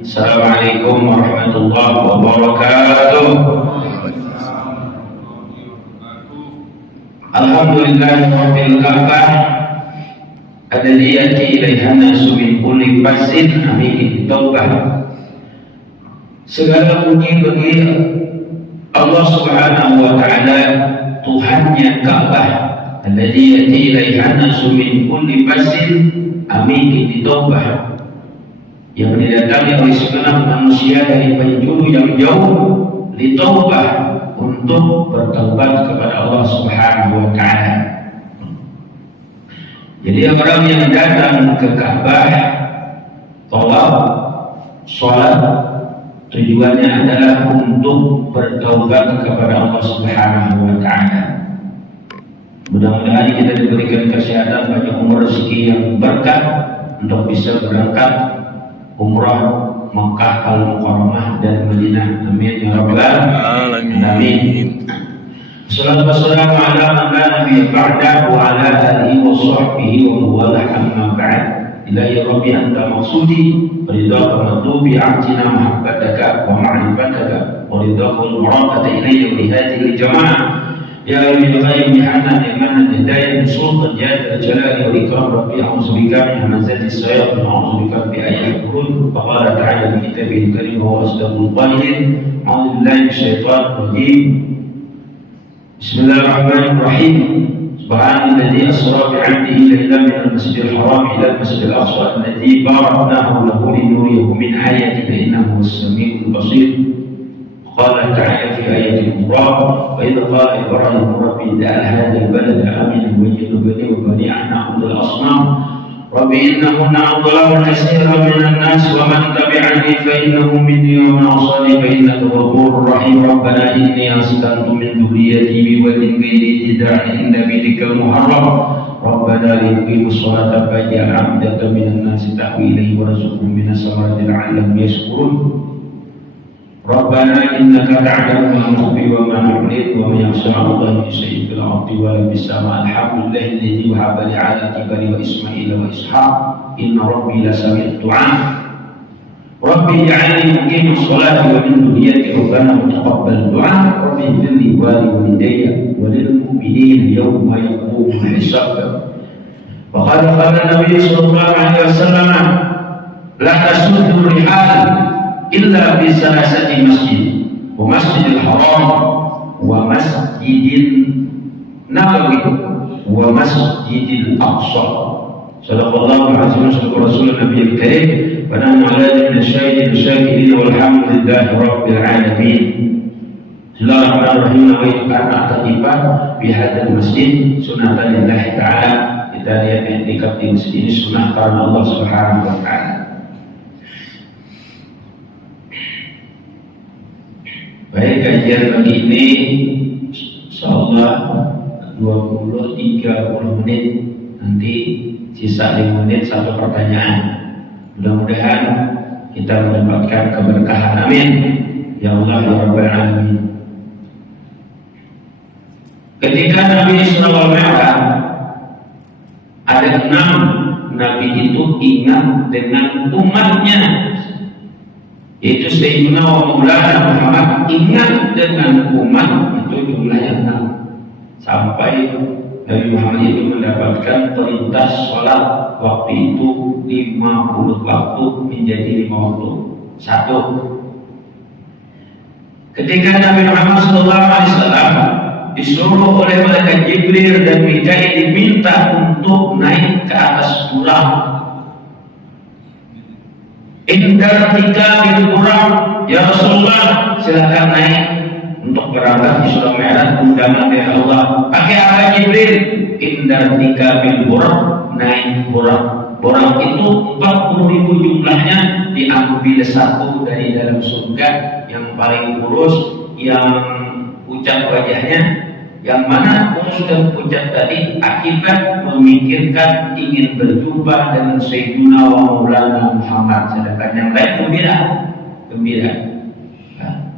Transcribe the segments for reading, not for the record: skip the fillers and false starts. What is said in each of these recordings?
Assalamualaikum warahmatullahi wabarakatuh. Alhamdulillahirabbil alamin. Alladzi yati ilaiha nasu min kulli fasin amin taubah. Segala puji bagi Allah Subhanahu wa taala, Tuhannya Ka'bah. Alladzi yati ilaiha nasu min kulli fasin amin taubah. Yang didatangi oleh segenap manusia dari penjuru yang jauh ditaubah untuk bertaubat kepada Allah Subhanahu wa taala. Jadi orang yang datang ke Ka'bah, tawaf, sholat, tujuannya adalah untuk bertaubat kepada Allah Subhanahu wa taala. Mudah-mudahan kita diberikan kesehatan, banyak umur, rezeki yang berkah untuk bisa berangkat umrah Makkah, Al-Mukarramah dan Madinah. Amin ya rabbal alamin. Salatu wassalamu ala man la nabiyya ba'dahu wa ala alihi wa sahbihi wa mawalah amma ba'd. Ilahi rabbi anta maqsudi ridhaka matlubi a'tina mahabbataka wa ma'rifataka wa ridhaka al-muraqata ilayya wa hadhihi al-jama'ah. Ya Rabbi Qayyim Hanan ya Manan Hidayat Sultan Jadil Jalali wa Ikram Rabbi a'udzu bika min hamazati sayyi'at wa a'udzu bika bi ayyi qul faqala ta'ala bi kitabil karim wa asdaqul qailin a'udzu billahi minasyaitonir rajim. Bismillahirrahmanirrahim. Subhanalladzi asra bi 'abdihi laylan min al-masjidil haram ila al-masjidil aqsa alladzi baraknahu lahu linuriyahu min ayatina innahu was-sami'ul basir. قال تعالى في آية أخرى وإذ قال إبراهيم ربي اجعل هذا البلد آمنا واجنبني وبني أن نعبد الأصنام ربي إنهن أضللن كثيرا من الناس ومن تبعني فإنه مني ومن عصاني فإنك غفور رحيم ربنا إني أسكنت من ذريتي بواد غير ذي زرع عند بيتك المحرم ربنا ليقيموا الصلاة فاجعل أفئدة من الناس تهوي إليه وارزقهم من الثمرات لعلهم يشكرون ربنا إنك تعلم ما نخفي وما نعلن وما يخشى الله من شيء في الأرض ولا في السماء الحمد لله الذي وهب لي على الكبر وإسماعيل وإسحاق إن ربي لسميع الدعاء ربي اجعلني مقيم الصلاة ومن ذريتي ربنا وتقبل الدعاء ربي اغفر لي ولوالدي وللمؤمنين يوم يقوم الحساب. وقال النبي صلى الله عليه وسلم لا تسد الرحال إلا في ثلاثة مسجد ومسجد الحرام ومسجد النبوي ومسجد الأقصى. صدق الله العظيم وصدق رسول النبي الكريم ونحن على ذلك من الشاهدين الشاكرين والحمد لله رب العالمين. بسم الله الرحمن الرحيم. نويت أن أعتكف في هذا المسجد سنة لله تعالى. Kita lihat i'tikaf di masjid ini sunnah karena Allah Subhanahu wa taala. Baik, kajian pagi ini insyaallah 20-30 menit, nanti sisa 5 menit satu pertanyaan. Mudah-mudahan kita mendapatkan keberkahan, amin ya Allah ya rabbal alamin. Ketika Nabi Isra Mi'raj, ada 6 Nabi itu ingat dengan umatnya, yaitu Sayyidina wa Maulana Muhammad ingat dengan umat itu jumlahnya 6. Sampai Nabi Muhammad itu mendapatkan perintah sholat waktu itu 50 waktu menjadi 51. Ketika Nabi Muhammad SAW disuruh oleh malaikat Jibril dan Mikail diminta untuk naik ke atas buraq, Indar tiga pintu buraq, ya Rasulullah silakan naik untuk berangkat di Isra Mi'raj, undangan dari Allah. Pakai apa Jibril? Indar tiga pintu buraq, naik buraq. Buraq itu 40.000 jumlahnya, diambil satu dari dalam surga yang paling kurus, yang pucat wajahnya, yang mana sudah pucat tadi akibat memikirkan ingin berjumpa dengan Sayyidina wa Maulana Muhammad, sedangkan yang lain gembira. Nah,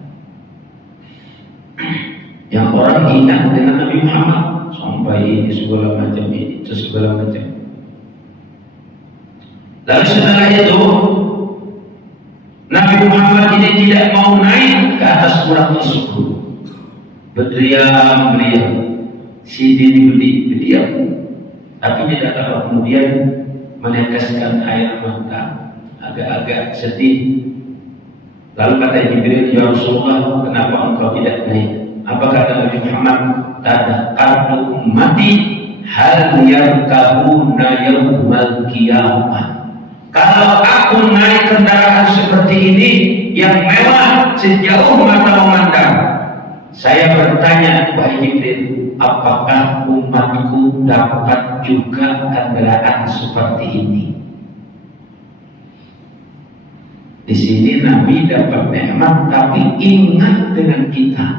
yang orang ingat dengan Nabi Muhammad sampai ini segala macam, ini segala macam. Lalu setelah itu Muhammad ini tidak mau naik ke atas urat tersebut. Berdiam beliau, sidin berdiam, tapi tidak lama kemudian meneteskan air mata, agak-agak sedih. Lalu kata Jibril, ya Rasulullah, kenapa engkau tidak naik? Apa kata Nabi Muhammad? Tadaqartu ummati hal yarkabuna yawmal qiyamah. Kalau aku naik kendaraan seperti ini yang mewah sejauh mata memandang, saya bertanya kepada Jibril, apakah umatku dapat juga kendaraan seperti ini? Di sini Nabi dapat nikmat, tapi ingat dengan kita.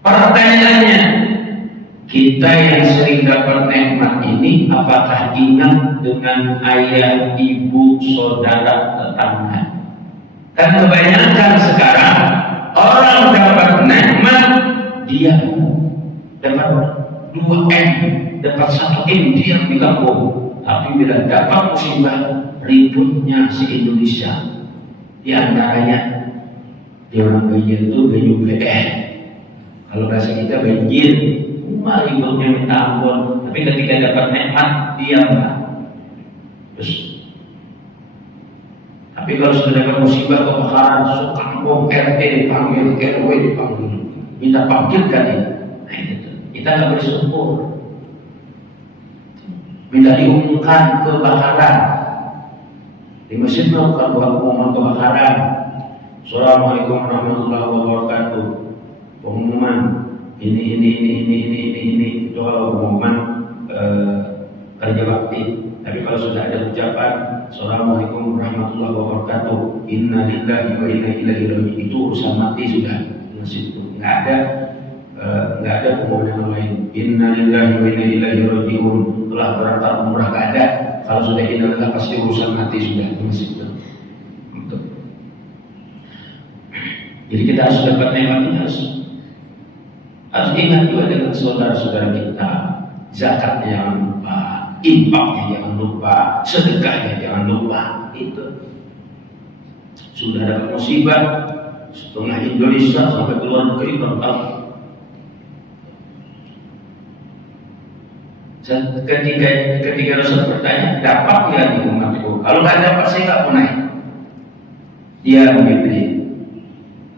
Pertanyaannya, kita yang sering dapat nikmat ini, apakah ingat dengan ayah, ibu, saudara, tetangga? Kan kebanyakan sekarang orang dapat nikmat, dia dapat 2M, dapat 1M diam di kampung. Tapi bila dapat musibah, ributnya se-Indonesia. Di antaranya, dia orang banjir itu banjir kalau bahasa kita banjir, ributnya minta ampun. Tapi ketika dapat nikmat, diam. Terus tapi kalau sudah dapat musibah, kebakaran, sekampung, RT dipanggil, RW dipanggil, minta panggilkan ini. Nah itu, kita nggak bersyukur. Minta diumumkan kebakaran. Di masjid melakukan pengumuman kebakaran. Assalamualaikum warahmatullahi wabarakatuh. Pengumuman ini. Itu kalau pengumuman kerja bakti. Tapi kalau sudah ada ucapan Assalamualaikum warahmatullahi wabarakatuh, Inna lillahi wa inna ilaihi raji'un, itu urusan mati sudah. Masih itu nggak ada pengumuman lain. Inna lillahi wa inna ilaihi raji'un, telah berangkat umrah, nggak ada. Kalau sudah inna lillahi pasti urusan mati sudah. Masih itu. Jadi kita harus dapat nikmat ini, harus ingat juga dengan saudara-saudara kita. Zakatnya jangan lupa, infaknya jangan lupa, sedekahnya jangan lupa. Itu sudah dapat musibah, setengah Indonesia sampai ke luar negeri bertahu. Ketika Rasul bertanya, dapat nggak di umatku? Kalau nggak dapat, saya nggak mau naik. Dia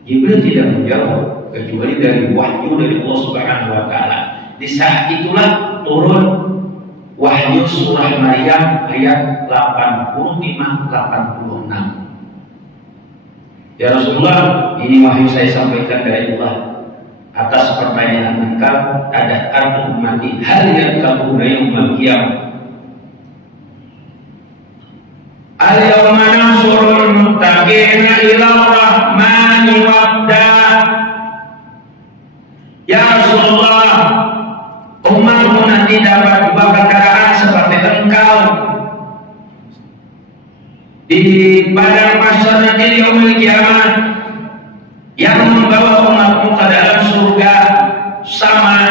Jibril tidak menjawab kecuali dari wahyu dari Allah Subhanahu Wa Taala. Di saat itulah turun wahyu surah Maryam ayat 85-86. Ya Rasulullah, ini wahyu saya sampaikan dari Allah atas pertanyaan engkau, ada kartu mati hal yang kamu yaumul qiyamah. Al-yawma nansurul muttaqina ila rahmani wabda. Ya Rasulullah, umatmu nanti dapat dua kendaraan seperti engkau di padang mahsyar nanti di yaumul qiyamah, yang membawa umatmu ke dalam surga sama,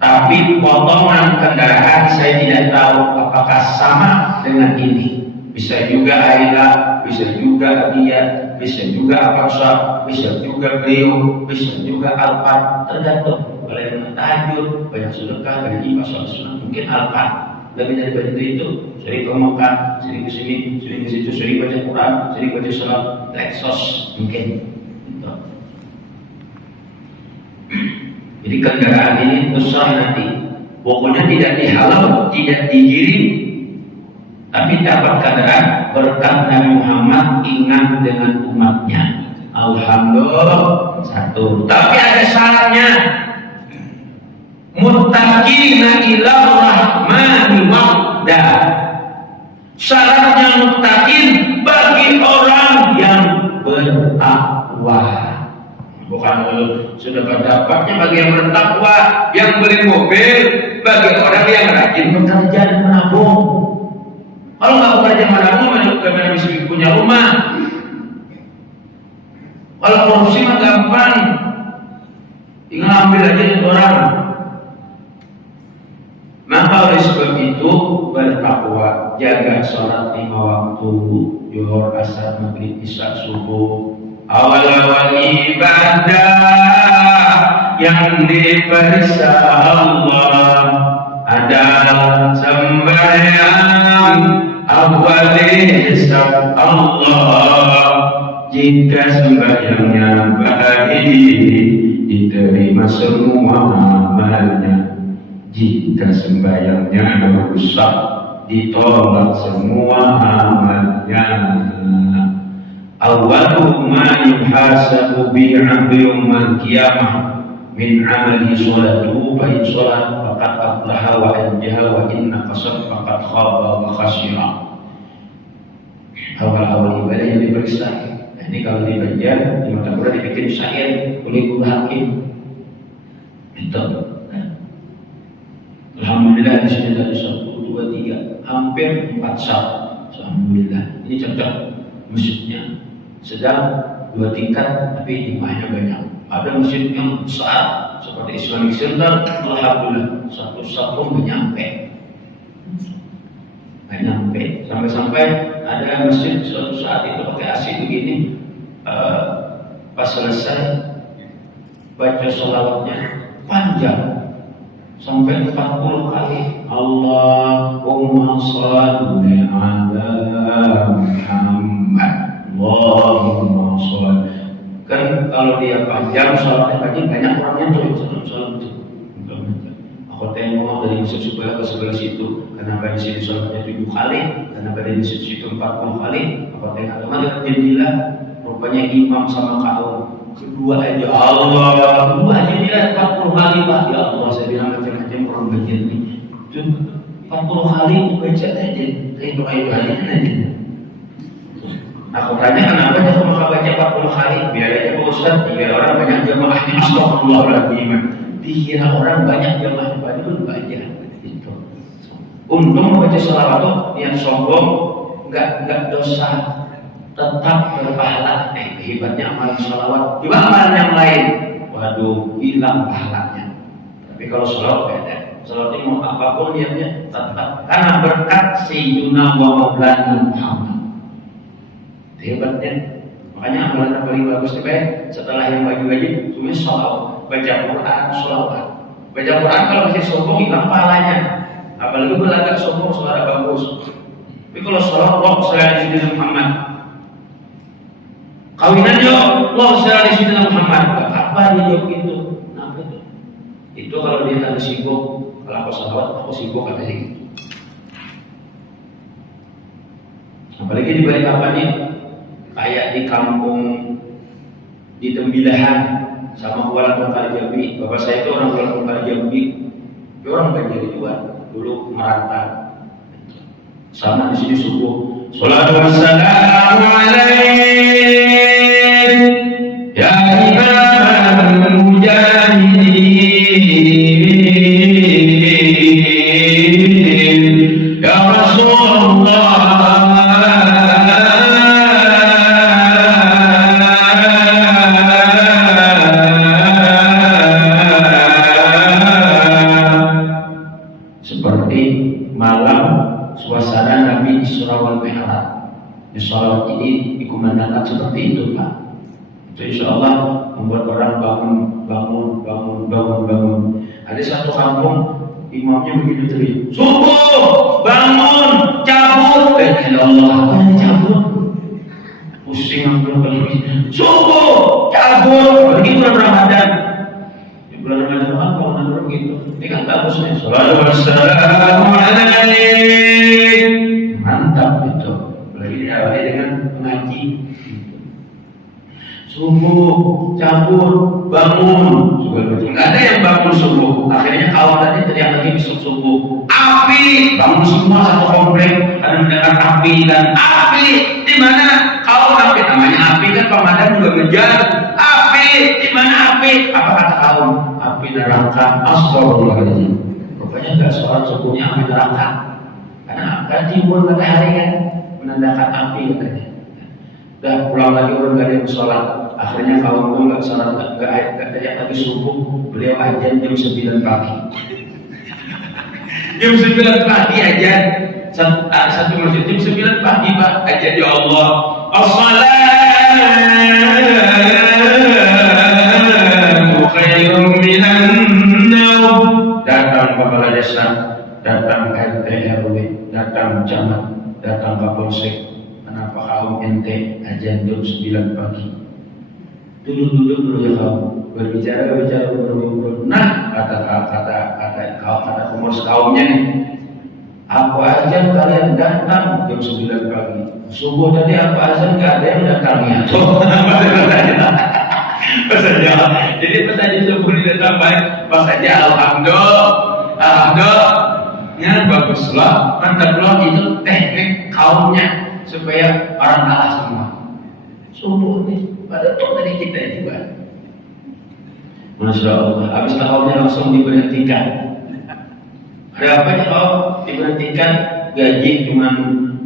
tapi potongan kendaraan saya tidak tahu apakah sama dengan ini. Bisa juga Ayla, bisa juga dia, bisa juga Avanza, bisa juga Brio, bisa juga Alphard, tergantung. Kalau yang tahajud, banyak sedekah, banyak ibadah sholat sunnah, mungkin Alphard. Lebih daripada itu, sering ke Mekah, sering ke sini, sering ke situ, sering baca Quran, sering baca sholat, Lexus mungkin. Gitu. Jadi kendaraan ini terserah nanti. Pokoknya tidak dihalau, tidak digiring. Tapi dapat kendaraan berkat Nabi Muhammad, ingat dengan umatnya. Alhamdulillah, satu. Tapi ada syaratnya. Muttaqina ila rahmani wabda. Syaratnya muttaqin bagi orang yang bertakwa. Bukan sudah berdapatnya bagi yang bertakwa, yang beli mobil, bagi orang yang rajin bekerja dan menabung. Kalau nggak bekerja menabung, bagaimana bisa punya rumah? Kalau korupsi mah gampang, tinggal ambil aja dari orang. Maka oleh sebab itu bertakwa, jaga sholat 5 waktu, Zuhur, asar, maghrib, isya, subuh. Awal-awal ibadah yang diperiksa Allah adalah sembahyang awal hisab Allah. Jika sembahyangnya baik, diterima semua amalnya. Jika sembahyangnya rusak, ditolak semua amalnya. Awwalu ma yuhasabu bihi 'abdu yaumal qiyamah min 'amali sholatuhu fa in sholat faqad aflaha wa anjaha wa in naqasat faqad khaba wa khasira. Awal-awal ibadah yang diperiksa. Ini kalau dibaca di mata Quran dibikin syair oleh hakim. Itu. Alhamdulillah di sini ada 1, 2, 3, hampir 4 sab. Alhamdulillah. Ini contoh masjidnya. Sedang 2 tingkat tapi jumlahnya banyak. Ada masjid yang besar seperti Islamic Center, alhamdulillah 1 sab pun nyampe. Sampai-sampai ada masjid suatu saat itu pakai AC begini, pas selesai baca sholawatnya panjang sampai 40 kali. Allahumma sholli ala Muhammad, Allahumma sholli. Kan kalau dia panjang sholawatnya banyak orangnya tuh salam itu. Aku tengok dari masjid sebelah ke sebelah situ, kenapa di sini sholatnya 7 kali, kenapa di masjid situ 40 kali. Aku tengok teman jadilah rupanya imam sama kaum kedua aja Allah, kedua aja dia 40 kali Pak. Ya Allah, saya bilang macam-macam orang baca ini 40 kali baca aja, saya doa-doa aja. Aku tanya kenapa dia cuma baca 40 kali, biar aja Pak Ustaz, biar orang banyak jamaahnya astagfirullahaladzim. Dikira orang banyak jamaah Badul baca itu. Untung membaca sholawat itu yang sombong, enggak dosa, tetap berpahala. Hebatnya amal sholawat. Coba amal yang lain, waduh, hilang pahalanya. Tapi kalau sholawat beda. Sholawat ini mau apapun niatnya tetap, karena berkat Sayyiduna wa Maulana Muhammad. Hebatnya. Makanya amalan yang paling bagus itu setelah yang wajib-wajib, semuanya sholawat. Baca Quran, sholawat. Baca Quran kalau masih sombong hilang pahalanya. Apalagi berlagak sombong suara bagus. Tapi kalau sholawat, Allah sholli di sini Muhammad. Kawinan yo, Allah sholli di sini Muhammad. Apa dia jawab itu? Kenapa itu? Itu kalau dia tak sibuk, kalau aku sholawat, aku sibuk katanya gitu. Apalagi di balik apa nih? Kayak di kampung di Tembilahan sama Kuala Tungkal Jambi. Bapak saya itu orang Kuala Tungkal Jambi. Dia orang Banjar juga, dulu merantau. Sama di sini subuh. Sholatu wassalamu alaik ya imam mujahidin ya Rasulullah. Sholawat ini dikumandangkan seperti itu Pak. Itu insya Allah membuat orang bangun. Ada satu kampung imamnya begitu teriak, subuh, bangun, cabut. Ya Allah, apa yang cabut? Pusing aku kalau subuh, cabut. Lagi bulan Ramadan. Di bulan Ramadan kalau nanti begitu. Ini kan bagus nih. Sholawat wassalamu alaik. Mantap itu. Diawali dengan mengaji. Subuh, cabut, bangun. Nggak ada yang bangun subuh. Akhirnya kawan tadi teriak lagi besok subuh. Api, bangun semua satu komplek karena mendengar api dan api. Di mana kawan api? Namanya api kan pemadam juga ngejar. Api, di mana api? Apa kata kawan? Api neraka. Astagfirullahaladzim. Rupanya nggak sholat subuhnya api neraka. Karena kan timbul matahari kan. Menandakan api katanya. Dan pulang lagi orang gak ada yang sholat. Akhirnya kawan itu gak sholat, gak teriak lagi subuh. Beliau ajan jam 9 pagi. Jam 9 pagi ajan. satu masjid jam 9 pagi Pak aja ya Allah as-salatu khairum minan naum. Datang kepala desa, datang RT RW, datang camat, datang kapolsek. Kenapa kaum ente ajan jam 9 pagi? Duduk dulu ya kaum, berbicara ngobrol. Nah kata pengurus kaumnya nih, aku azan kalian datang jam 9 pagi. Subuh tadi aku azan gak ada yang datangnya. Pas aja, jadi pas aja subuh datang baik, pas aja alhamdulillahnya baguslah, mantaplah itu teknik kaumnya supaya orang kalah semua. Subuh nih, pada tadi kita juga. Masya Allah, habis tahunnya langsung diberhentikan. Ada apa kalau diberhentikan? Gaji cuma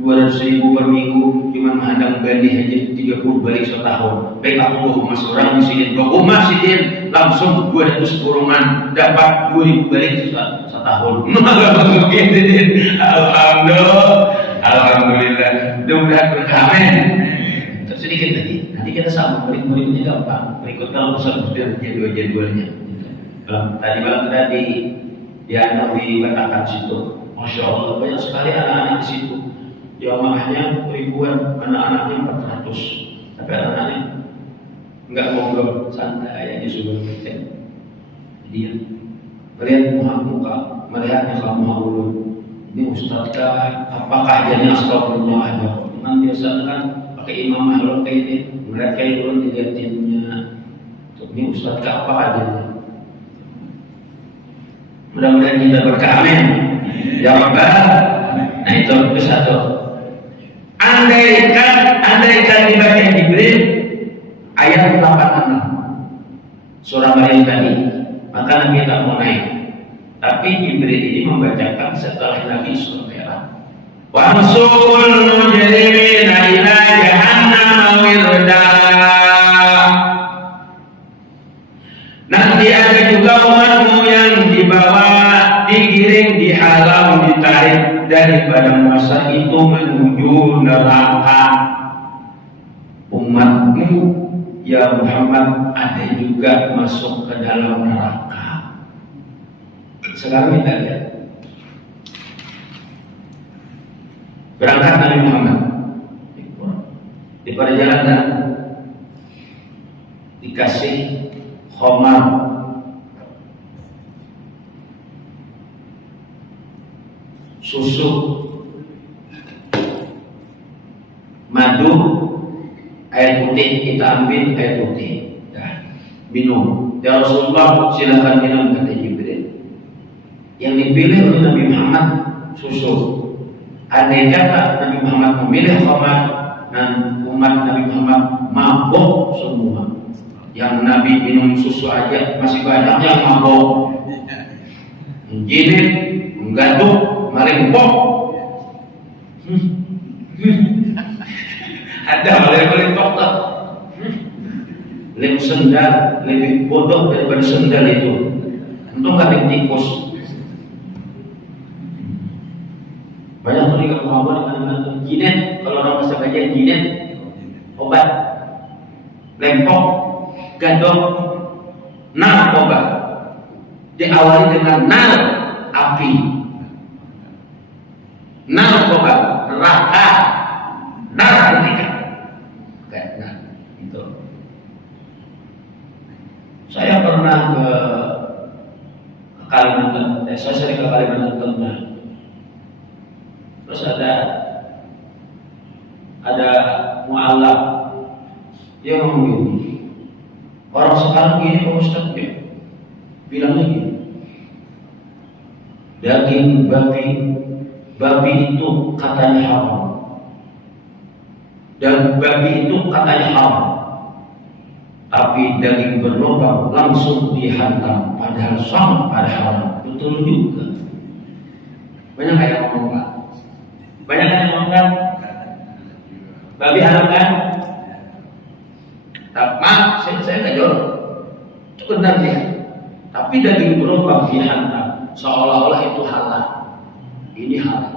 200.000 per minggu, cuma menghadang balik aja 30 balik setahun. Baik aku mas orang di sini, rumah sini langsung 200 kurungan, dapat 2.000 balik setahun. Alhamdulillah. Mudah-mudahan berkamen. Sedikit lagi, nanti kita sama murid-muridnya gampang. Berikutnya urusan jadwal-jadwalnya. Tadi malam tadi dia dikatakan situ, Masya Allah banyak sekali anak-anak di situ. Jamaahnya ribuan, anak-anaknya 400. Tapi anak-anaknya enggak ngobrol, santai aja sudah kita. Dia melihat muka, melihatnya kamu haulun. Ini Ustaz kah? Apakah jadi astagfirullah ada? Dengan biasa kan pakai imam mahluk kayak ini, melihat kayak dulu dilihatinnya. Ini Ustaz kah? Apa adanya? Mudah-mudahan kita berkah, amin. Ya Rabbal. Nah itu satu. Andaikan dibaca Jibril ayat 86 surah Maryam tadi, maka Nabi tak mau naik. Tapi Jibril ini membacakan setelah Nabi surah Merah. Wa musul mujrimina ila jahannam wirda. Nanti ada juga umatmu yang dibawa, digiring, dihalau, ditarik daripada masa itu menuju neraka. Umatmu ya Muhammad ada juga masuk ke dalam neraka. Sekarang kita lihat berangkat Nabi Muhammad di perjalanan dikasih khamar, susu, madu, air putih, kita ambil air putih, minum. Ya Rasulullah silakan minum, kata Jibril. Yang dipilih oleh Nabi Muhammad susu. Andai kata Nabi Muhammad memilih khamar dan umat Nabi Muhammad mabuk semua. Yang Nabi minum susu aja masih banyak yang mabuk, menjinit, menggantung, malimpok. Ada malimpok tak? Lem sendal lebih bodoh daripada sendal itu. Untung gak ada tikus. Banyak mereka pengawal dengan jinet. Kalau orang bahasa kajian jinet, obat, lempok, gandong, narkoba. Diawali dengan nar, api, narkoba, neraka, narkotika. Nah, itu. Saya pernah ke Kalimantan, saya sering ke Kalimantan Tengah. Terus ada mu'alaf, dia ngomong gini, orang sekarang gini Pak Ustaz ya, bilangnya gini, daging babi itu katanya haram, dan babi itu katanya haram, tapi daging berlubang langsung dihantam, padahal sama pada haram. Betul juga. Banyak kayak ngomong Pak. Banyak yang ngomong kan, babi haram kan? Maaf, saya nggak jawab. Itu benar ya. Tapi daging berlubang dihantam, seolah-olah itu halal. Ini halal.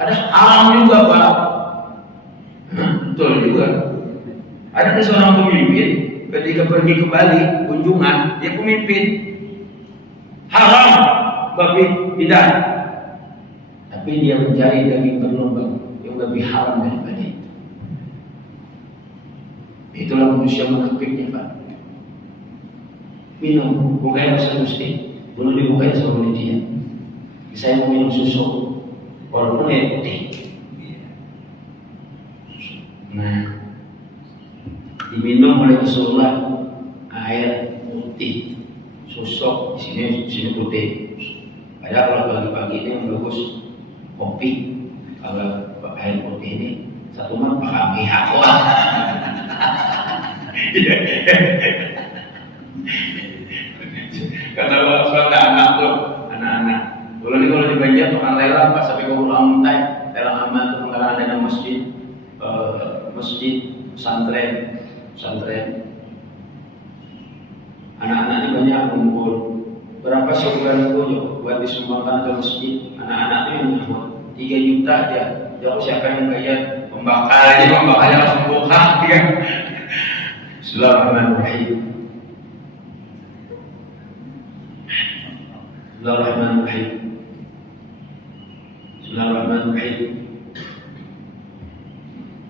Ada haram juga Pak. Betul juga. Ada seorang pemimpin ketika pergi ke Bali kunjungan, dia pemimpin haram babi tidak, tapi dia mencari daging berlubang yang lebih haram daripada itu. Itulah manusia munafiknya Pak. Minum, bukannya pesan muslim, belum dibukain sama dia. Saya mau minum susu, walaupun air putih. Nah, diminum oleh Rasulullah air putih, susu di sini putih. Padahal kalau pagi-pagi ini yang bagus kopi, kalau air putih ini satu mah pakai aqua. Kata kalau anak tuh, anak-anak. Kalau ini kalau di Banjar tukang lelang pas sampai ke ulang muntai, lelang aman tuh mengarah ada masjid, pesantren. Anak-anak ini banyak ngumpul. Berapa sebulan itu buat disumbangkan ke masjid? Anak-anak ini 3 juta aja. Jauh siapa yang bayar? Pembakarnya langsung buka. Bismillahirrahmanirrahim.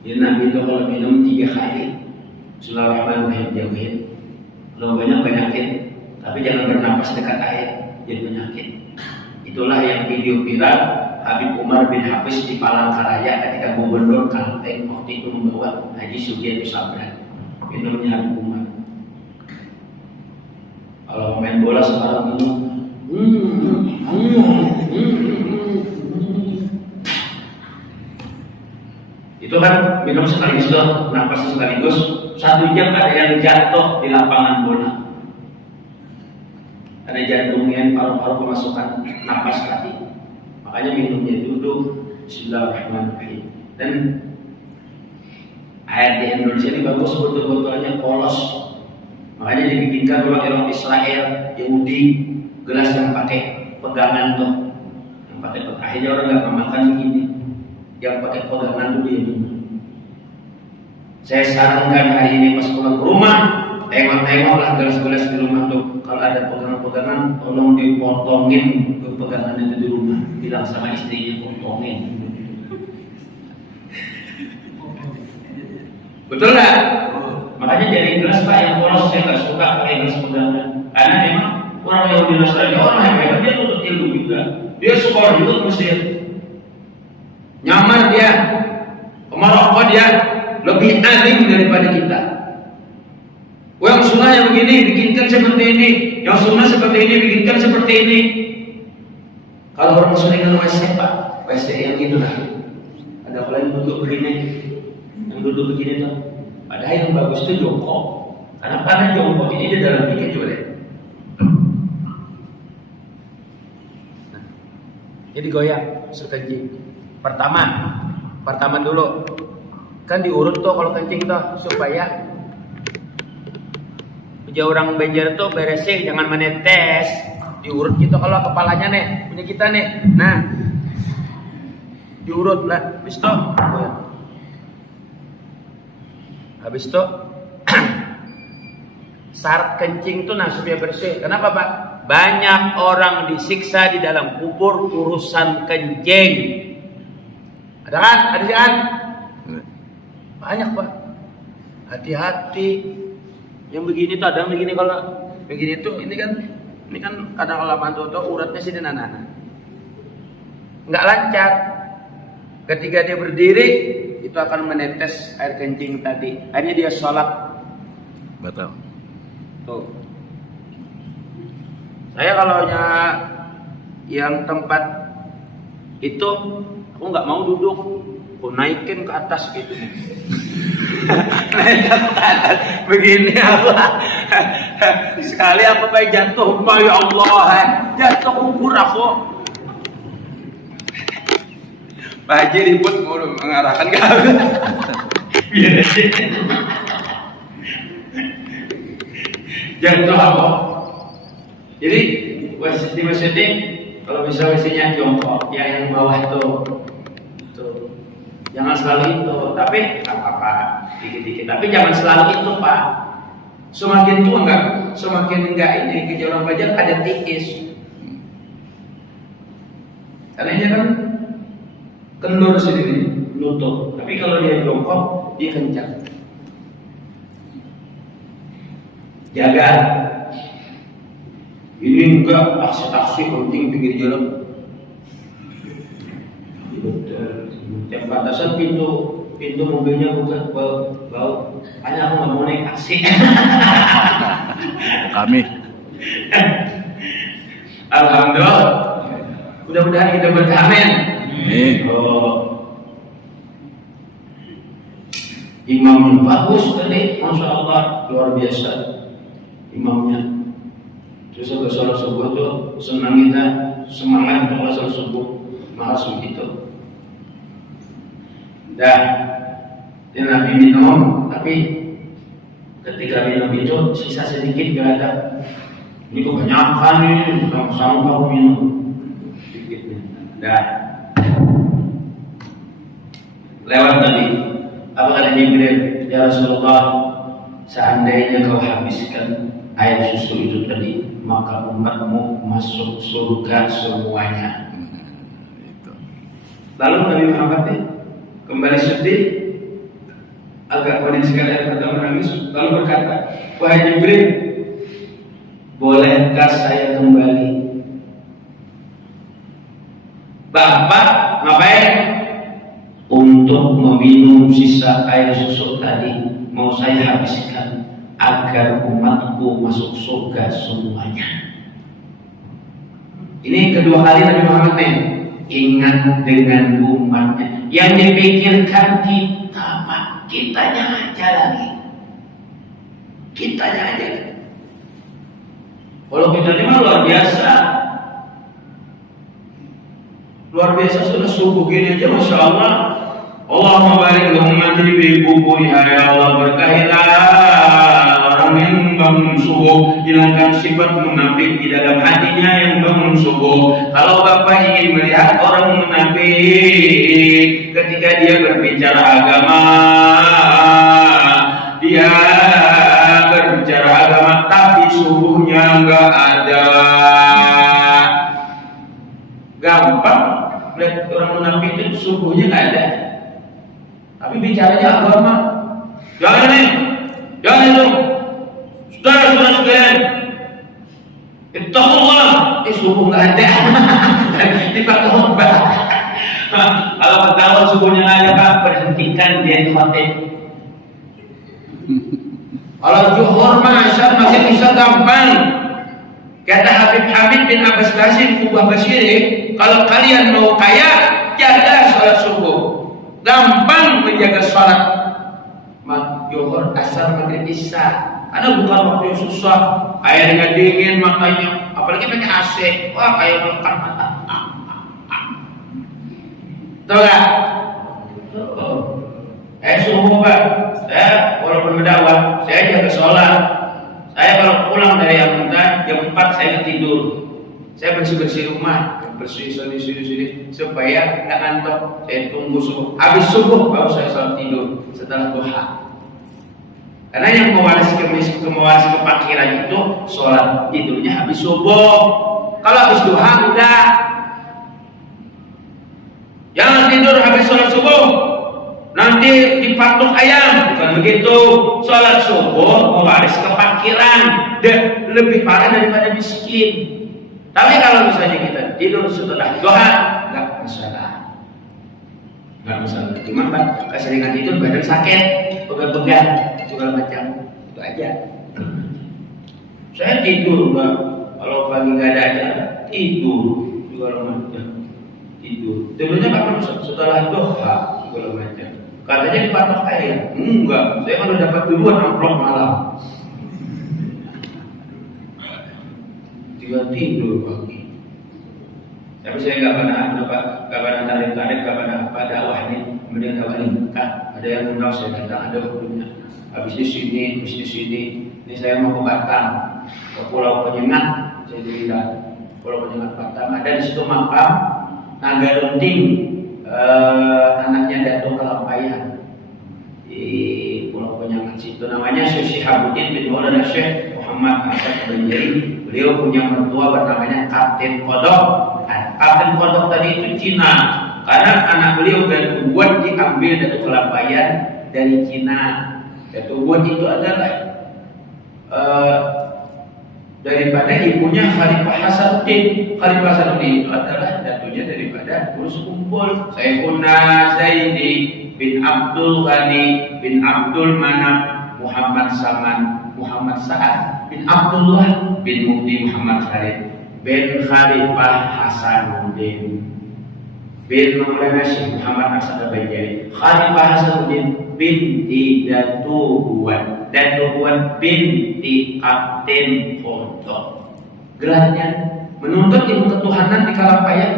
Jadi Nabi itu kalau minum 3 kali Bismillahirrahmanirrahim jauhin. Kalau banyakin, tapi jangan bernapas dekat air, jadi penyakit. Itulah yang video viral Habib Umar bin Hafiz di Palangkaraya ketika Gubernur Kalteng waktu itu membawa Haji Sugianto Sabran. Minumnya Habib Umar. Kalau main bola sekarang minum itu kan minum sekaligus loh, napas sekaligus 1 jam ada yang jatuh di lapangan bola. Ada jantungnya, paru-paru kemasukan napas tadi. Makanya minumnya duduk Bismillahirrahmanirrahim. Dan air di Indonesia ini bagus, botol-botolnya polos. Makanya dibikinkan oleh orang Israel, Yahudi, gelas yang pakai pegangan tuh, yang pakai pegangan. Akhirnya orang nggak makan begini, yang pakai pegangan tuh dia minum. Saya sarankan hari ini pas pulang ke rumah, tengok-tengoklah gelas-gelas di rumah tuh. Kalau ada pegangan-pegangan, tolong dipotongin pegangan itu di rumah. Bilang sama istrinya potongin. Betul nggak? Makanya jadi gelas Pak yang polos, saya nggak suka pakai gelas pegangan. Karena memang orang Yahudi Nasrani orang yang hebat, dia tuntut ilmu juga. Dia sekolah juga ke Mesir. Nyamar dia, merokok dia lebih alim daripada kita. Yang sunnah yang begini bikinkan seperti ini, yang sunnah seperti ini bikinkan seperti ini. Kalau orang sunnah dengan WC Pak, WC yang itu lah. Ada kalau yang duduk begini, tuh. Padahal yang bagus itu jongkok. Karena jongkok ini di dalam pikir juga. Jadi goyang sekencing. Pertama dulu. Kan diurut tuh kalau kencing tuh supaya orang Banjar tuh beresnya jangan menetes. Diurut gitu kalau kepalanya nih punya kita nih. Nah, diurut lah. Habis itu syarat kencing tuh nah supaya bersih. Kenapa Pak? Banyak orang disiksa di dalam kubur urusan kencing. Ada kan? Banyak Pak. Hati-hati. Yang begini tuh ada yang begini kalau begini tuh ini kan kadang kalau mantu tuh uratnya sih nana. Enggak lancar. Ketika dia berdiri itu akan menetes air kencing tadi. Akhirnya dia sholat batal. Tuh. Saya kalau yang tempat itu aku nggak mau duduk, aku naikin ke atas gitu. Naik ke atas begini apa? Sekali aku pengen jatuh, ya Allah, jatuh kubur aku. Pak Haji ribut mulu mengarahkan ke aku. Jatuh apa? Jadi di masjid kalau bisa WC-nya jongkok, ya yang bawah tuh Jangan selalu itu, tapi nggak apa-apa, dikit-dikit. Tapi jangan selalu itu, Pak. Semakin tua semakin enggak ini gejolak wajah ada tikis. Karena ini kan kendur sini lutut. Tapi kalau dia jongkok, dia kencang. Jaga. Ini enggak taksi penting pinggir jalan. Yang batasan pintu mobilnya bukan bau. Hanya aku nggak mau naik taksi. Kami. Alhamdulillah. Mudah-mudahan kita berkamen. Imamnya bagus tadi, masya Allah, luar biasa imamnya. Terus kalau sholat subuh tuh senang kita, semangat untuk sholat subuh, malas begitu. Dan dia Nabi minum, tapi ketika minum itu sisa sedikit gak ada. Ini kebanyakan ini, sama-sama kau minum sedikitnya. Dan lewat tadi, apa kata Jibril? Ya Rasulullah, seandainya kau habiskan air susu itu tadi, maka umatmu masuk surga semuanya. Lalu Nabi Muhammad kembali sedih, agak pedih sekali air mata menangis, lalu berkata, wahai Jibril, bolehkah saya kembali? Bapak ngapain? Untuk meminum sisa air susu tadi, mau saya habiskan agar umatku masuk surga semuanya. Ini kedua kali Nabi Muhammad ingat dengan umatnya. Yang dipikirkan kita, Pak, kitanya aja lagi. Kitanya aja. Kalau kita ini luar biasa. Luar biasa sudah subuh gini aja, masya Allah. Allahumma barik lahum mati bi buburiha, ya Allah, berkahilah orang yang bangun subuh, hilangkan sifat munafik di dalam hatinya yang bangun subuh. Kalau Bapak ingin melihat orang munafik ketika dia berbicara agama, dia berbicara agama tapi subuhnya enggak ada. Gampang lihat orang munafik itu subuhnya enggak ada. Tapi bicaranya agama. Jangan itu. Saudara sekalian, ittaqullah. Subuh nggak ada. Dipakai khutbah. Kalau ketahuan subuhnya nggak ada, Pak, berhentikan dia di khotib. Kalau zuhur masa masih bisa gampang. Kata Habib bin Abbas Qasim Kubah Basiri, kalau kalian mau kaya, jaga sholat subuh. Gampang menjaga sholat zuhur, asar, maghrib, isya. Karena bukan waktu yang susah. Airnya dingin, makanya apalagi pakai AC. Wah, kayak melekat mata. Tahu nggak? Subuh, Pak. Saya walaupun berdakwah, saya jaga sholat. Saya kalau pulang dari Amuntan jam 4 saya tidur. Saya bersih rumah, bersih sini supaya nggak ngantuk. Saya tunggu subuh. Habis subuh baru saya sholat tidur setelah duha. Karena yang mewarisi kepakiran itu sholat tidurnya habis subuh. Kalau habis duha udah. Jangan tidur habis sholat subuh. Nanti dipatok ayam. Bukan begitu. Sholat subuh mewaris kepakiran dan lebih parah daripada miskin. Tapi kalau misalnya kita tidur setelah duha, nggak masalah. Cuma Pak, keseringan tidur badan sakit, pegal-pegal, segala macam, itu aja. Saya tidur, Pak. Kalau pagi nggak ada acara, tidur, segala macam, tidur. Tidurnya kapan? Setelah duha, segala macam. Katanya dipatok ayam, enggak. Saya kalau dapat duluan amplop malam. Tidur pagi. Tapi saya nggak pernah tarik, nggak pernah apa dakwah ini. Kemudian dakwah ini bukan. Ada yang undang saya datang, ada waktunya. Habis di sini. Ini saya mau ke Batam, ke Pulau Penyengat. Saya bilang Pulau Penyengat Batam. Ada di situ makam Naga Runting, anaknya namanya Datuk Kalampayan di Pulau Penyangat situ, namanya Syekh Syihabuddin bin Maulana Syekh Muhammad Hasan Banjari. Beliau punya mertua bernamanya Kapten Kodok. Kapten Kodok tadi itu Cina, karena anak beliau Datuk Buat diambil Datuk Kalampayan dari Cina. Datuk Buat itu adalah daripada ibunya Khalifah Hasanuddin. Khalifah Hasanuddin itu adalah datunya daripada Urus Kumpul Saifuna Zaidi bin Abdul Ghani bin Abdul Manaf Muhammad Saman Muhammad Sa'ad bin Abdullah bin Mufti Muhammad Khalid bin Khalifah Hasanuddin bin Maulana Syekh Muhammad Hasan Banjari. Khalifah Hasanuddin binti Datuk Buat binti Kapten Kodok. Gelarnya menuntut ilmu ketuhanan di Kalampayan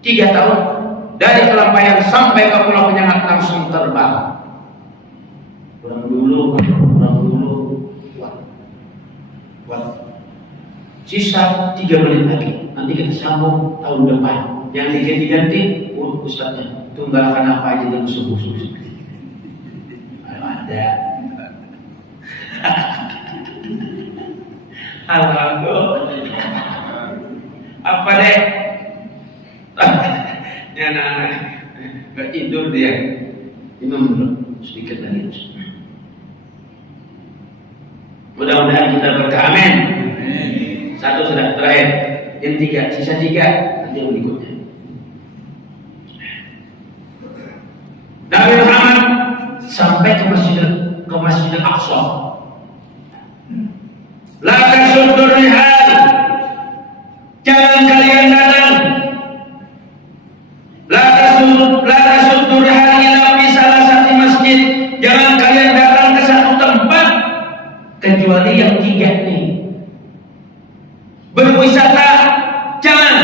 3 tahun. Dari Kalampayan sampai ke Pulau Penyangat langsung terbang. Pulang dulu. Buat sisa 3 menit lagi. Nanti kita sambung tahun depan. Yang diganti ustadznya. Tunggalkan apa aja yang subuh-subuh. Kalau ada. Alhamdulillah. Apa deh? Ini anak-anak nggak tidur dia. Imam dulu sedikit lagi. Mudah-mudahan kita berkah. Amin. Satu sudah terakhir. Yang 3, sisa 3 nanti yang berikutnya. Nabi Muhammad sampai ke Masjidil Aqsa. La tasuddur rihal, jangan kalian datang. La tasuddur rihal ila fi salah satu masjid, jangan kalian datang ke satu tempat kecuali yang 3 ini. Berwisata jangan.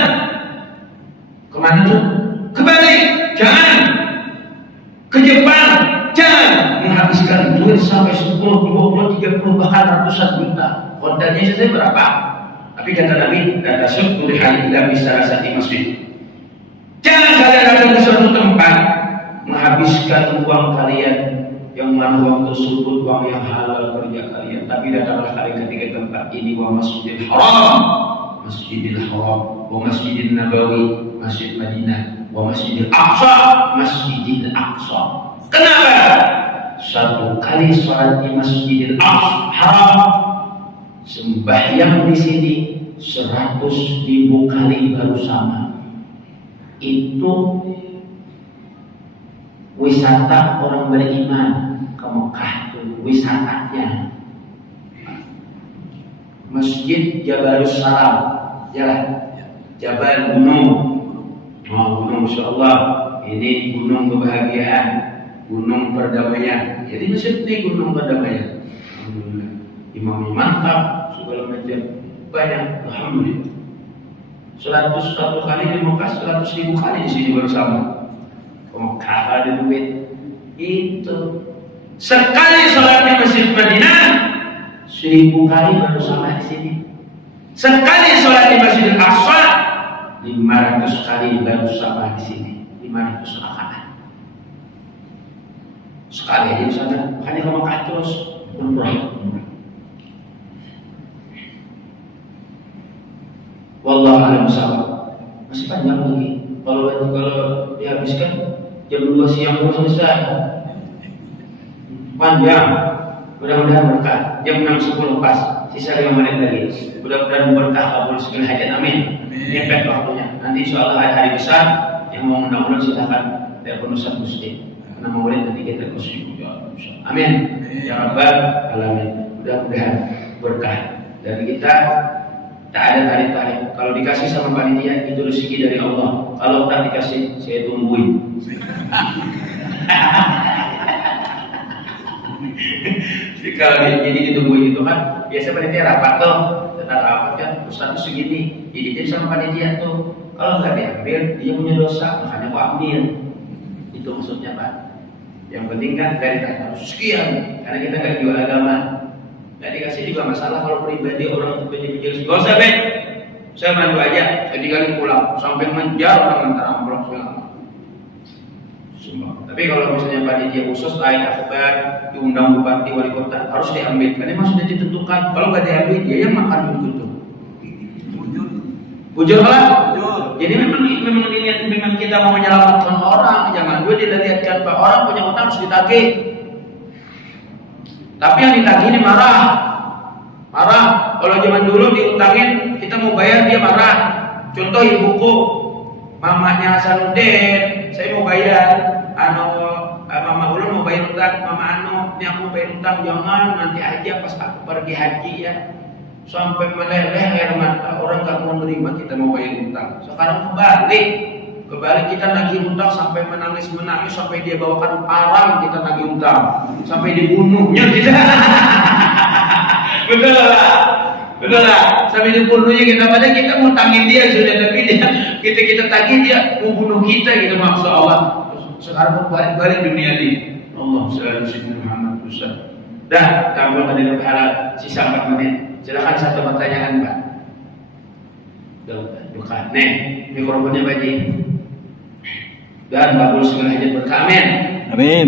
Kemana tuh? Ke Bali jangan. Ke Jepang jangan. Menghabiskan duit sampai 10, 20, 30 bahkan ratusan juta. Kontennya saja berapa? Tapi kata Nabi, kata syukur hari ila bisa sati masjid. Jangan kalian datang ke suatu tempat menghabiskan uang kalian yang mana uang tersebut uang yang halal kerja kalian, tapi datanglah kalian ketika tempat ini wa Masjidil Haram, Masjidil Haram, wa Masjidil Nabawi, Masjid Madinah, wa Masjidil Aqsa, Masjidil Aqsa. Kenapa? Satu kali sholat di Masjidil Aqsa Haram, sembahyang di sini 100.000 kali baru sama. Itu wisata orang beriman ke Mekah itu wisatanya. Masjid Jabalus Salam, jalan Jabal gunung. Oh, gunung Masya Allah, ini gunung kebahagiaan, gunung perdamaian. Jadi masjid ini gunung perdamaian. Alhamdulillah. Imamnya mantap, segala macam banyak. Alhamdulillah. 100 kali di Mekah, 100.000 kali di sini bersama. Mekah ada duit itu. Sekali sholat di Masjid Madinah 1000 kali baru sama di sini. Sekali sholat di Masjidil Aqsa 500 kali baru sama di sini. 500 rakaat. Sekali aja di sana, makanya ke Mekah terus umrah. Wallahu a'lam bishawab. Masih panjang lagi. Kalau dihabiskan jam 2 siang baru selesai. Panjang. Mudah-mudahan berkah. Jam 6.10 pas. Sisa 5 menit lagi. Mudah-mudahan berkah kabul segala hajat. Amin. Nyepet waktunya. Nanti insyaallah hari besar yang mau mudah-mudahan silakan telepon Ustaz Gusti. Karena mau murid nanti kita kursi. Amin. Ya Rabbal alamin. Mudah-mudahan berkah. Dan kita tak ada tarik-tarik. Kalau dikasih sama panitia itu rezeki dari Allah. Kalau tak dikasih, saya tungguin. Kalau jadi ditungguin itu kan biasa panitia rapat tuh, tentang rapat kan Ustaz itu segini. Jadi sama panitia tuh. Kalau nggak diambil, dia punya dosa, makanya aku ambil. Itu maksudnya Pak. Yang penting kan dari harus sekian, karena kita nggak jual agama. Nggak dikasih juga masalah kalau pribadi orang penjual. Gak usah, Bek. Saya bantu aja. Saya tinggalin pulang sampai menjar orang antar amplop segala. sumbang. Tapi kalau misalnya panitia khusus lain akbar diundang bupati wali kota harus diambil. Karena memang sudah ditentukan. Kalau nggak diambil dia yang makan bungkus tuh. Bujur lah. Jadi memang kita mau menyelamatkan orang, jangan gue dilihatkan Pak orang punya utang harus ditagih. Tapi yang ditagih ini marah. Kalau zaman dulu diutangin kita mau bayar dia marah. Contoh ibuku, mamanya Hasanuddin, saya mau bayar, mama ulun mau bayar utang, mama ini aku mau bayar utang, jangan nanti aja pas aku pergi haji ya. Sampai meleleh air mata, orang gak mau nerima kita mau bayar utang. Sekarang kebalik kita nagih utang sampai menangis sampai dia bawakan parang kita nagih utang, sampai dibunuhnya kita. Betul lah. Sampai dibunuhnya kita, padahal kita mau tangin dia sudah, tapi dia kita tagih dia mau bunuh kita gitu maksud Allah. Sekarang balik dunia ini. Allah sallallahu Muhammad Rasul. Dah, tampil tadi halal sisa 4 menit. Silakan satu pertanyaan, Pak. Bukan. Nih, mikrofonnya Pak Ji. Dan Pak Bul segala hajat berkah. Amin.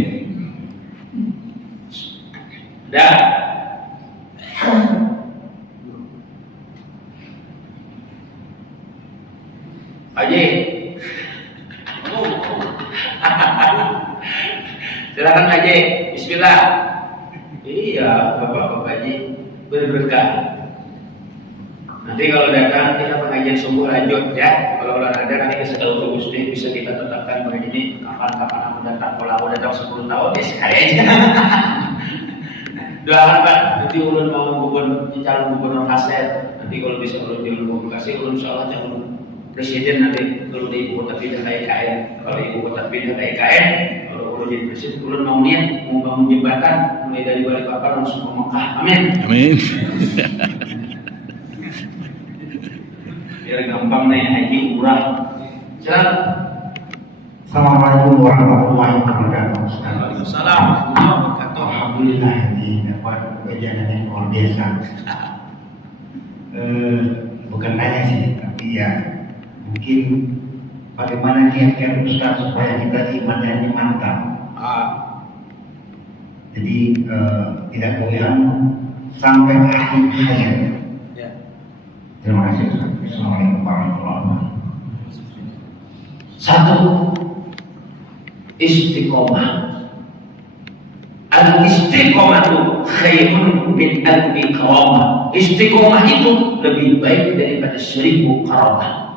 Dah. Haji. Silakan Haji. Bismillah. Iya, Bapak Haji berberkah. Nanti kalau datang kita pengajian sungguh lanjut ya. Kalau ada nanti kita tahu Gusti bisa kita tetapkan pada ini kapan aku datang. Kalau aku datang 10 tahun ya sekali aja. Doakan Pak, nanti ulun mau calon gubernur Kasir. Nanti kalau bisa ulun di Bekasi, ulun insyaallah calon presiden nanti kalau di ibu kota pindah ke IKN. Kalau ibu kota pindah ke IKN, kalau ulun jadi presiden, ulun mau niat mau bangun jembatan mulai dari Balikpapan langsung ke Mekah. Amin. Biar gampang naik haji umrah. Silakan. Assalamualaikum warahmatullahi wabarakatuh. Waalaikumsalam warahmatullahi wabarakatuh. Alhamdulillah ini dapat kejadian yang luar biasa. Bukan nanya sih, tapi ya mungkin bagaimana niatnya Ustaz supaya kita imannya mantap. Jadi tidak goyang sampai akhir hayat. Terima kasih. Assalamualaikum warahmatullahi wabarakatuh. Satu, istiqomah. Al-istiqomah itu khairun min alfi karamah. Istiqomah itu lebih baik daripada 1000 karamah.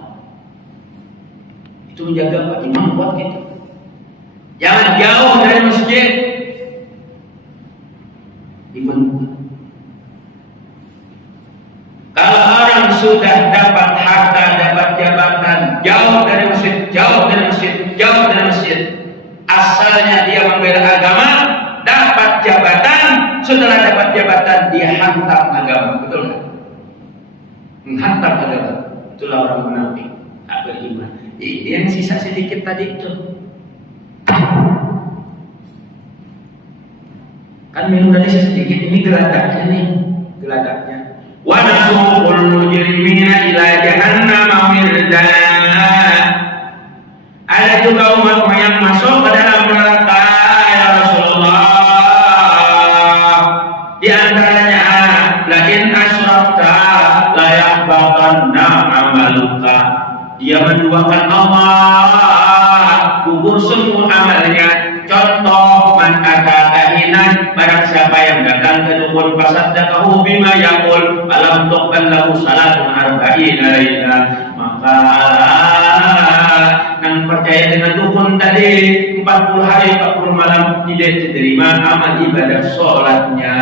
Itu menjaga Pak Imam buat kita. Jangan jauh dari masjid. Kalau orang sudah dapat harta, dapat jabatan, jauh dari masjid, asalnya dia membela agama, dapat jabatan, setelah dapat jabatan dia hantam agama, betul nggak? Menghantam agama, itulah orang munafik, tak beriman. Yang sisa sedikit tadi itu, kan minum tadi sedikit, ini geladaknya nih, geladaknya. Wa nasuqul mujrimina ila jahannam wirda. Ada juga umat yang masuk ke dalam neraka ya Rasulullah. Di antaranya la in asyrakta la yahbatanna amaluka. Dia menduakan Allah, gugur semua amalnya. Contoh man kahinan, barang siapa yang datang ke dukun fasaddaqahu bima yaqul alam tuqbal lahu salatun arba'ina laila, maka yang percaya dengan dukun tadi 40 hari 40 malam tidak diterima amal ibadah sholatnya.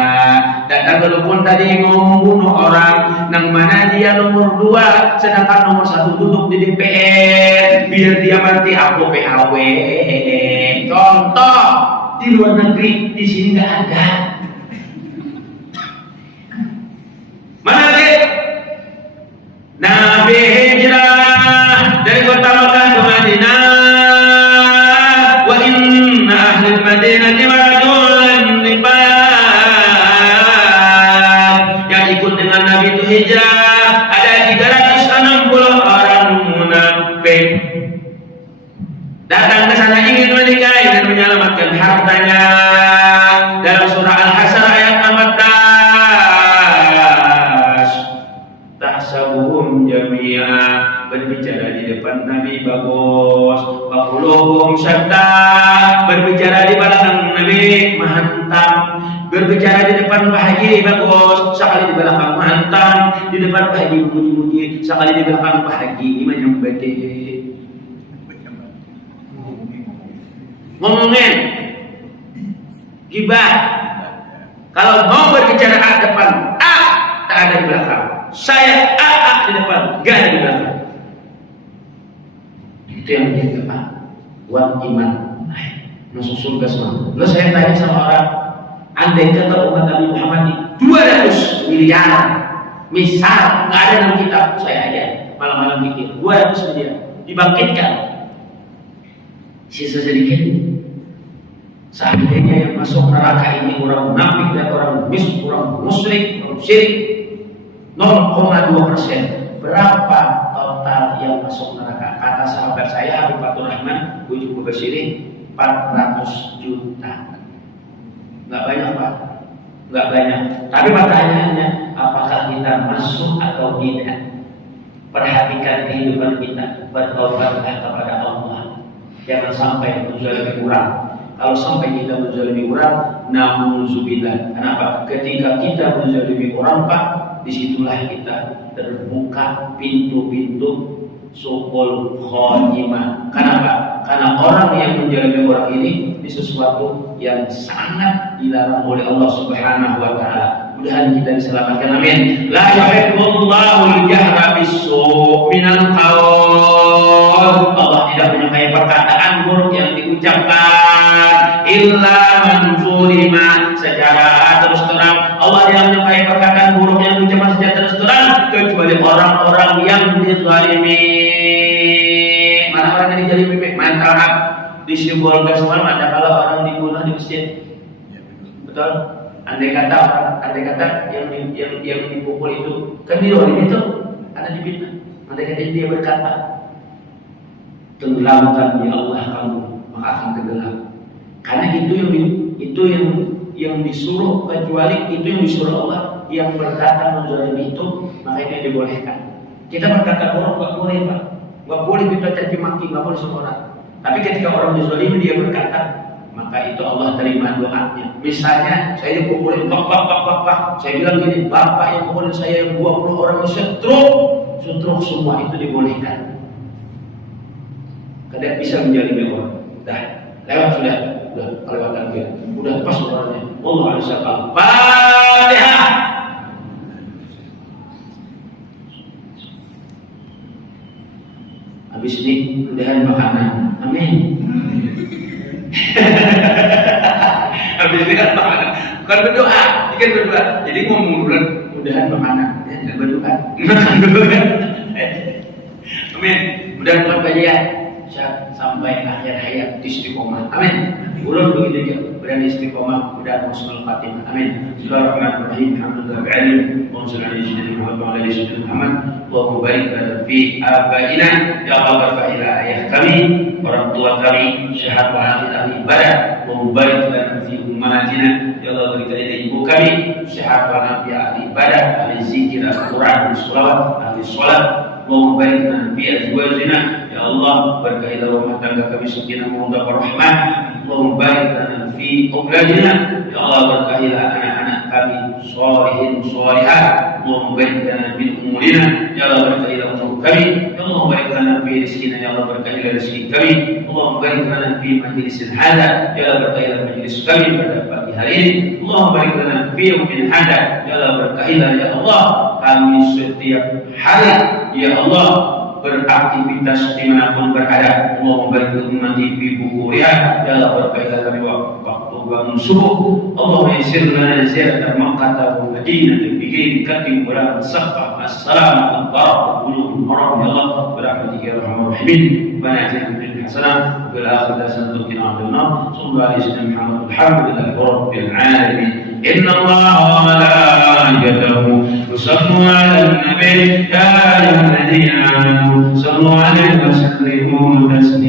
Datang ke dukun tadi mau membunuh orang, yang mana dia nomor 2 sedangkan nomor 1 duduk di DPR, biar dia mati aku PHW. Contoh di luar negeri, di sini nggak ada. Mana lagi? Nabi hijrah dari kota Makkah ke Madinah. Wa inna ahli Madinah rajulan libat. Yang ikut dengan Nabi itu hijrah ada 360 orang munafik. Datang ke sana ingin menikahi menyelamatkan hartanya. Dalam surah Al-Hasyr ayat 14, tahsabuhum jami'a, berbicara di depan Nabi bagus, wa qulubuhum syatta, berbicara di belakang Nabi menghantam, berbicara di depan bahagia bagus, sekali di belakang menghantam, di depan bahagia muji-muji, sekali di belakang bahagia menyembah. Ngomongin gibah. Kalau mau berbicara A depan, A tak ada di belakang. Saya A di depan, gak ada di belakang. Itu yang menjadi apa? Buat iman masuk surga semua. Lalu saya tanya sama orang, andai kata umat Nabi Muhammad 200 miliar, misal nggak ada dalam kitab, saya aja malam-malam mikir 200 miliar dibangkitkan, sisa sedikit. Seandainya yang masuk neraka ini orang munafik dan orang musyrik, orang syirik 0,2%, berapa total yang masuk neraka? Kata sahabat saya Habib Fatur Rahman, gue juga bersyirik 400 juta. Nggak banyak Pak, nggak banyak. Tapi pertanyaannya, apakah kita masuk atau tidak? Perhatikan kehidupan kita, bertobatlah kepada Allah. Jangan sampai menzalimi orang. Kalau sampai kita menzalimi orang, na'udzubillah. Kenapa? Ketika kita menzalimi orang, Pak, disitulah kita terbuka pintu-pintu su'ul khotimah. Kenapa? Karena orang yang menzalimi orang ini sesuatu yang sangat dilarang oleh Allah Subhanahu wa taala. Mudah-mudahan kita diselamatkan, amin. La yuhibbullahu al-jahra bis-su' minal qaul. Allah tidak menyukai perkataan buruk yang diucapkan illa man zulima, secara terus terang. Allah tidak menyukai perkataan buruk yang diucapkan secara terus terang kecuali orang-orang yang dizalimi. Mana orang yang dizalimi? Mantap. Di Sibolga semalam ada kalau orang dibunuh di masjid. Betul? Andai kata yang dipukul itu kan di luar itu ada di fitnah. Andai kata dia berkata, tenggelamkan ya Allah kamu, maka akan tenggelam. Karena itu yang disuruh, kecuali itu yang disuruh Allah, yang berkata menzalimi itu, makanya dibolehkan. Kita berkata buruk nggak boleh Pak, nggak boleh kita caci maki, nggak boleh semua orang. Tapi ketika orang dizalimi dia berkata, maka itu Allah terima doanya. Misalnya saya dipukulin pak, saya bilang gini, bapak yang pukulin saya yang 20 orang setruk semua itu dibolehkan. Kadang bisa menjalimi orang. Dah, lewat sudah kelewatan dia. Udah pas orangnya. Allah Subhanahu wa taala. Fatihah. Habis ini mudahan makanan. Amin. Habis ini kan makanan. Bukan berdoa, ikan berdoa. Jadi ngomong dulu, mudahan makanan. Ya, enggak berdoa. Makan dulu kan. Amin. Mudah-mudahan kalian sampai akhir hayat istiqomah. Amin. Ulun begitu juga berani istiqomah, mudah husnul khatimah. Amin. Bismillahirrahmanirrahim. Alhamdulillahil alamin. Allahumma shalli ala sayyidina Muhammad wa ala ali sayyidina Muhammad. Allahumma barik lana fi abaina, ya Allah barakahilah ayah kami, orang tua kami, sehat walafiat ahli ibadah. Allahumma barik lana fi ummahatina, ya Allah berikan ibu kami sehat walafiat ahli ibadah, ahli zikir, Al-Quran, salawat, ahli salat. Allahumma barik lana fi azwajina, ya Allah berkahilah rumah tangga kami sakinah mawaddah warahmah. Allahumma barik lana fi auladina, ya Allah berkahilah anak-anak kami sholihin sholihat. Allahumma barik lana fi umurina, ya Allah berkahilah umur kami. Ya Allah barik lana fi rizkina, ya Allah berkahilah rezeki kami. Allahumma barik lana fi majlisin hada, ya Allah berkahilah majlis kami pada pagi hari ini. Allahumma barik lana fi yaumin hada, ya Allah berkahilah ya Allah kami setiap hari ya Allah beraktivitas dimanapun berada. Allahumma barik ummati fi bukuriha, ya Allah berkahilah kami waktu bangun subuh. Allahumma yassir lana ziyarata Makkah wa Madinah bi ghairi kadin wa la masaqqa. Assalamu alaikum warahmatullahi wabarakatuh. Berahmatika ya arhamar rahimin. Rabbana atina fid dunya hasanah wa fil akhirati hasanah wa qina adzabannar. Sallallahu alaihi wasallam Muhammad alhamdulillahi rabbil alamin. Inna Allaha wa malaikatahu yusalluna 'alan nabiy ya ayyuhalladzina amanu sallu 'alaihi wa sallimu taslima.